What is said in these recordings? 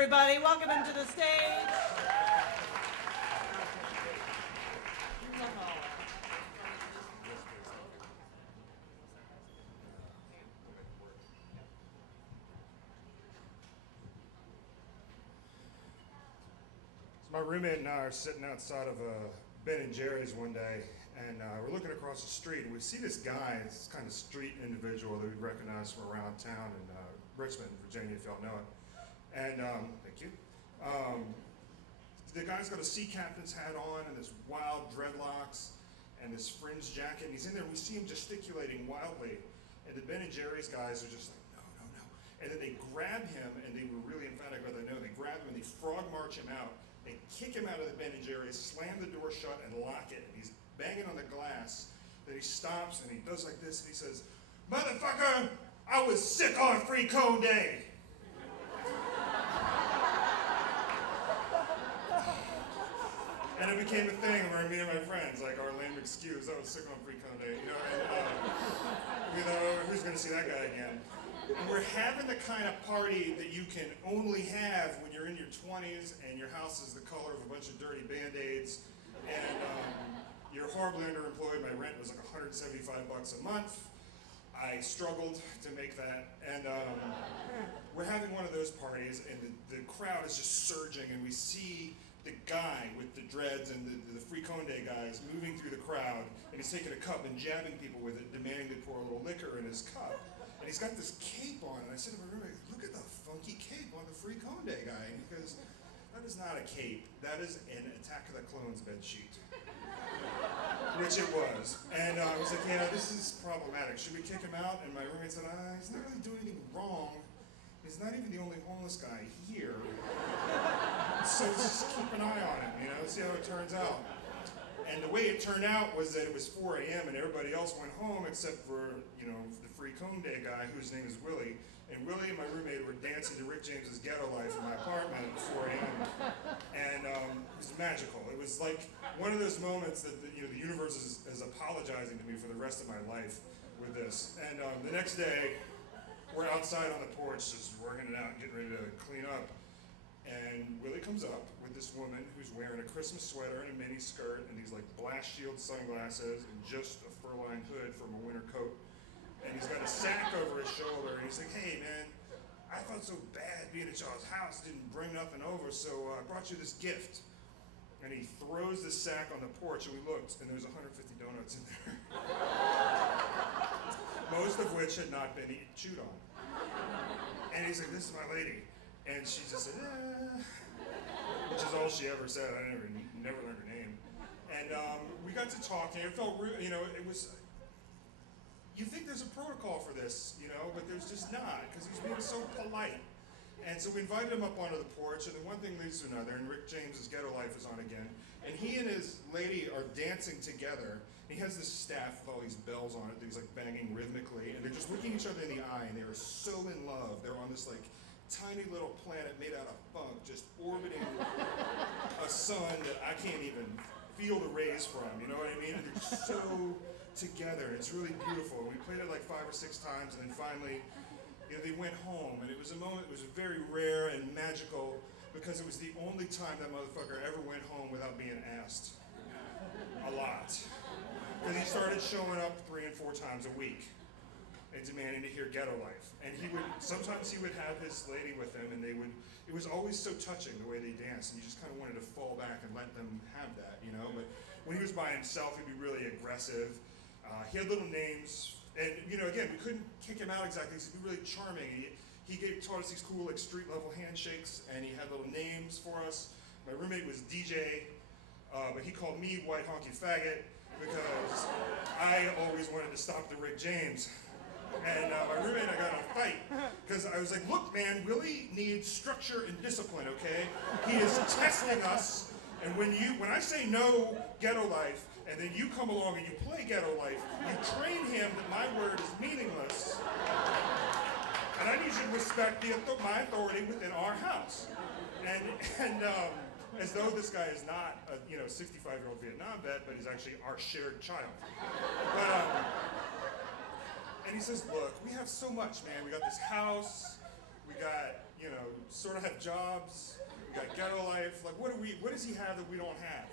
everybody. Welcome him to the stage. My roommate and I are sitting outside of Ben and Jerry's one day, and we're looking across the street, and we see this guy, this kind of street individual that we recognize from around town in Richmond, Virginia, if y'all know it. And thank you. The guy's got a sea captain's hat on and this wild dreadlocks and this fringe jacket. And he's in there. We see him gesticulating wildly, and the Ben and Jerry's guys are just like, no, no, no. And then they grab him, and they were really emphatic about that. No, they grab him and they frog march him out. They kick him out of the Ben and Jerry's, slam the door shut, and lock it. And he's banging on the glass. Then he stops and he does like this, and he says, "Motherfucker, I was sick on Free Cone Day." And it became a thing where me and my friends, like our lame excuse, I was sick on Free Cone Day, who's gonna see that guy again? And we're having the kind of party that you can only have when you're in your 20s and your house is the color of a bunch of dirty Band-Aids, and you're horribly underemployed. My rent was like $175 a month. I struggled to make that, and we're having one of those parties, and the crowd is just surging, and we see the guy with the dreads and the Free Cone Day guys moving through the crowd, and he's taking a cup and jabbing people with it, demanding they pour a little liquor in his cup. And he's got this cape on, and I said to my roommate, "Look at the funky cape on the Free Cone Day guy," because that is not a cape, that is an Attack of the Clones bed sheet. Which it was. And I was like, yeah, this is problematic. Should we kick him out? And my roommate said, he's not really doing anything wrong. He's not even the only homeless guy here. So just keep an eye on him, see how it turns out. And the way it turned out was that it was 4 a.m. and everybody else went home except for, the Free Cone Day guy, whose name is Willie. And Willie and my roommate were dancing to Rick James's Ghetto Life in my apartment at 4 a.m. And it was magical. It was like one of those moments that the universe is apologizing to me for the rest of my life with this. And the next day, we're outside on the porch just working it out, getting ready to clean up. And Willie comes up with this woman who's wearing a Christmas sweater and a mini skirt and these like blast shield sunglasses and just a fur-lined hood from a winter coat. And he's got a sack over his shoulder, and he's like, "Hey man, I felt so bad being at y'all's house, didn't bring nothing over, so I brought you this gift." And he throws the sack on the porch, and we looked, and there's 150 donuts in there. Most of which had not been chewed on. And he's like, "This is my lady." And she just said, which is all she ever said. I never learned her name. And we got to talking. It felt real, it was, you think there's a protocol for this, but there's just not, because he's being so polite. And so we invited him up onto the porch, and then one thing leads to another, and Rick James's Ghetto Life is on again. And he and his lady are dancing together. And he has this staff with all these bells on it that he's like banging rhythmically, and they're just looking each other in the eye, and they are so in love. They're on this like tiny little planet made out of funk, just orbiting a sun that I can't even feel the rays from, you know what I mean? And they're just so together, and it's really beautiful. We played it like 5 or 6 times, and then finally, they went home, and it was a moment, it was very rare and magical, because it was the only time that motherfucker ever went home without being asked. A lot. Because he started showing up 3 and 4 times a week and demanding to hear Ghetto Life. And sometimes he would have his lady with him, and it was always so touching the way they danced, and you just kind of wanted to fall back and let them have that, But when he was by himself, he'd be really aggressive. He had little names, and again, we couldn't kick him out exactly, because he'd be really charming. He taught us these cool like street level handshakes, and he had little names for us. My roommate was DJ, but he called me White Honky Faggot, because I always wanted to stop the Rick James. And my roommate and I got in a fight, because I was like, "Look man, Willie needs structure and discipline, okay? He is testing us, and when I say no Ghetto Life, and then you come along and you play Ghetto Life, you train him that my word is meaningless, and I need you to respect my authority within our house." And as though this guy is not a 65-year-old Vietnam vet, but he's actually our shared child. And he says, "Look, we have so much, man. We got this house, We got, sort of have jobs. We got Ghetto Life. Like, what does he have that we don't have?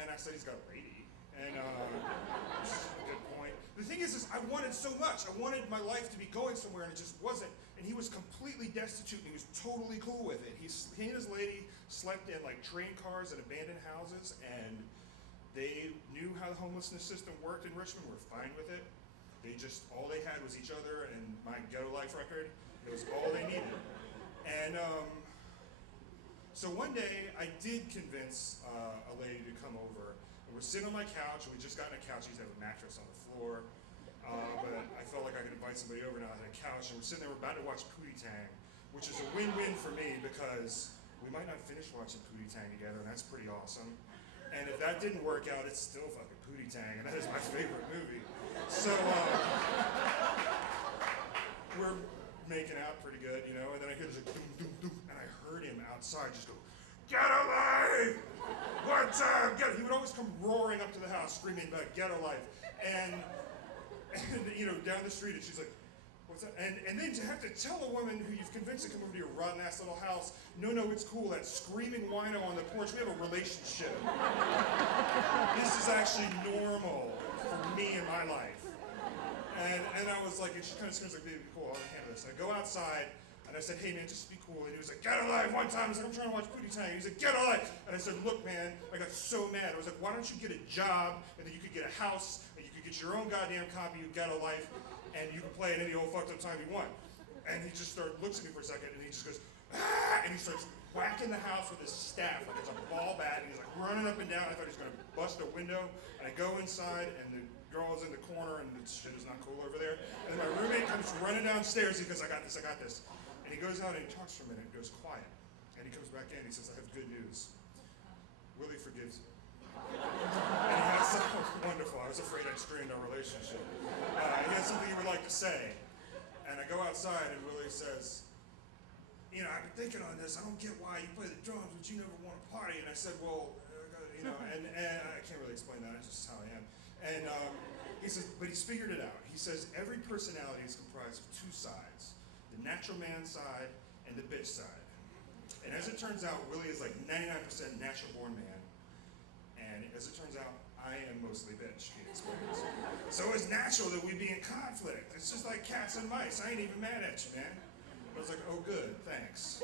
And I said, he's got a lady. And, good point. The thing is I wanted so much. I wanted my life to be going somewhere, and it just wasn't. And he was completely destitute, and he was totally cool with it. He and his lady slept in, like, train cars at abandoned houses, and they knew how the homelessness system worked in Richmond. We're fine with it. All they had was each other and my Ghetto Life record. It was all they needed. And so one day, I did convince a lady to come over. And we're sitting on my couch. We just gotten a couch. We used to have a mattress on the floor. But I felt like I could invite somebody over now. I had a couch. And we're sitting there. We're about to watch Pootie Tang, which is a win-win for me because we might not finish watching Pootie Tang together, and that's pretty awesome. And if that didn't work out, it's still fucking Pootie Tang, and that is my favorite movie. So we're making out pretty good, and then I hear this like doom, doom, doom, and I heard him outside just go, "Ghetto Life! One time, Ghetto!" He would always come roaring up to the house, screaming about Ghetto Life, and down the street, and she's like, "What's that?" And then to have to tell a woman who you've convinced to come over to your rotten ass little house, no, it's cool, that screaming wino on the porch, we have a relationship. This is actually normal for me in my life. And I was like, and she kind of screams like, "Baby, cool, I'll handle this." And I go outside, and I said, "Hey man, just be cool." And he was like, "Ghetto Life!" One time, I was like, "I'm trying to watch Pootie Tang." He's like, "Ghetto Life!" And I said, "Look man," I got so mad. I was like, "Why don't you get a job, and then you could get a house, and you could get your own goddamn copy of Ghetto Life, and you can play it any old fucked up time you want." And he just looks at me for a second, and he just goes, "Ah!" And he starts whacking the house with his staff, like it's a ball bat, and he's like running up and down. I thought he was gonna bust a window, and I go inside, and the girl is in the corner, and this shit is not cool over there. And then my roommate comes running downstairs, he goes, I got this. And he goes out and he talks for a minute, and goes quiet. And he comes back in, he says, "I have good news. Willie forgives you." And he has something wonderful. I was afraid I'd strained our relationship. He has something he would like to say. And I go outside, and Willie says, "I've been thinking on this. I don't get why you play the drums, but you never want to party." And I said, "Well, and I can't really explain that. It's just how I am." And he says, but he's figured it out. He says, every personality is comprised of two sides, the natural man side and the bitch side. And as it turns out, Willie is like 99% natural born man. And as it turns out, I am mostly bitch, he explains. So it's natural that we be in conflict. It's just like cats and mice. I ain't even mad at you, man. I was like, "Oh, good, thanks."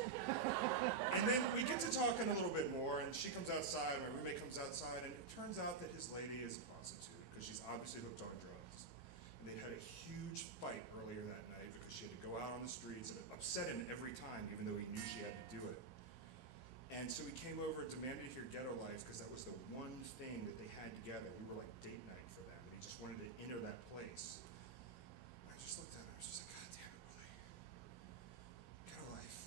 And then we get to talking a little bit more, and she comes outside, my roommate comes outside, and it turns out that his lady is a prostitute, because she's obviously hooked on drugs. And they had a huge fight earlier that night because she had to go out on the streets, and it upset him every time, even though he knew she had to do it. And so he came over and demanded to hear Ghetto Life, because that was the one thing that they had together. We were like date night for them, and he just wanted to enter that place. I just looked at him, I was just like, "God damn it, Willie. Ghetto Life.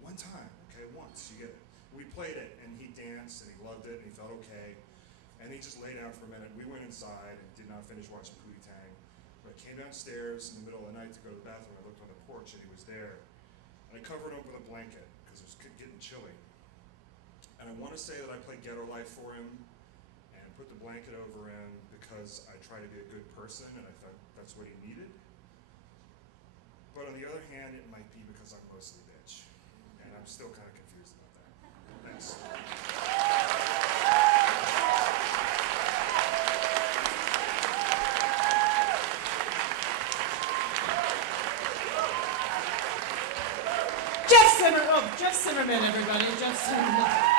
One time, okay, once, you get it." We played it, and he danced, and he loved it, and he felt okay. And he just lay down for a minute. We went inside and did not finish watching Pootie Tang. But I came downstairs in the middle of the night to go to the bathroom. I looked on the porch, and he was there. And I covered him up with a blanket, because it was getting chilly. And I want to say that I played Ghetto Life for him, and put the blanket over him, because I try to be a good person, and I thought that's what he needed. But on the other hand, it might be because I'm mostly bitch. And I'm still kind of confused about that. Thanks. Jeff Simmerman, everybody. Jeff Simmerman.